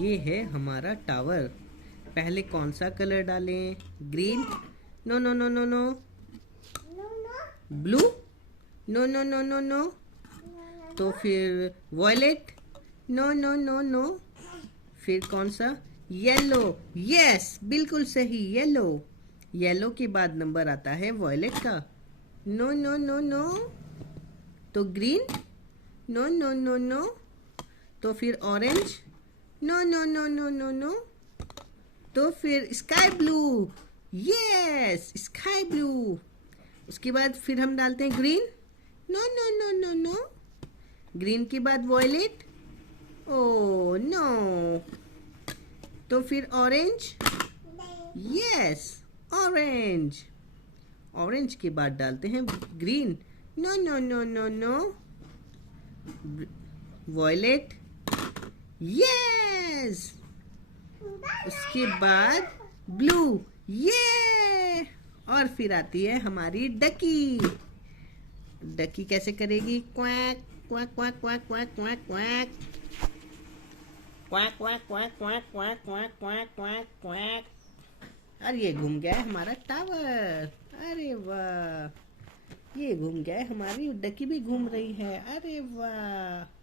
ये है हमारा टावर। पहले कौन सा कलर डालें? Green? No no no no no. Blue? No no no no no. तो फिर violet? No no no no. फिर कौन सा? येलो। यस, बिल्कुल सही, येलो। येलो के बाद नंबर आता है वॉयलेट का। No no no no. तो green? No no no no. तो फिर orange? No no no no no no. तो फिर sky blue. Yes, sky blue. उसके बाद फिर हम डालते हैं green. No no no no no. Green के बाद वॉयलेट। Oh no. तो फिर ऑरेंज। Yes, orange. ऑरेंज के बाद डालते हैं green. No no no no no. Violet. Yes. उसके बाद ब्लू। ये। और फिर आती है हमारी डकी। डकी कैसे करेगी? Quack quack quack quack quack quack quack quack quack quack quack quack quack quack quack quack. और ये घूम गया है हमारा टावर। अरे वाह, ये घूम गया है, हमारी डकी भी घूम रही है। अरे वाह।